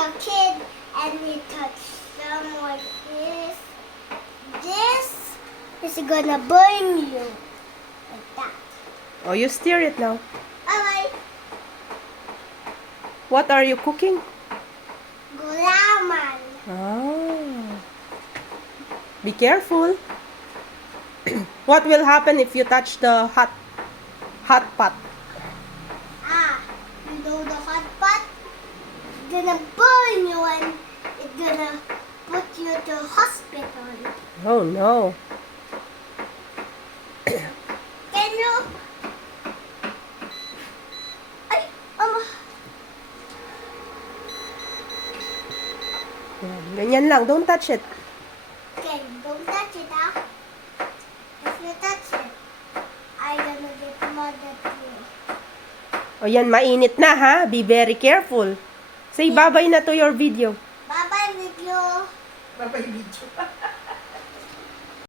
a kid and you touch some like this is gonna burn you. Like that. Oh, you stir it now. Bye-bye. What are you cooking? Gulaman. Oh. Be careful. What will happen if you touch the hot pot? You know the hot pot? It's gonna burn you and it's gonna put you to hospital. Oh no. Can you? Ay, Yan, ganyan lang. Don't touch it. Okay, don't touch it, ah. If you touch it, I'm gonna get mad at you. O yan, mainit na ha. Be very careful. Say bye-bye na to your video. Bye-bye, video. Bye-bye, video.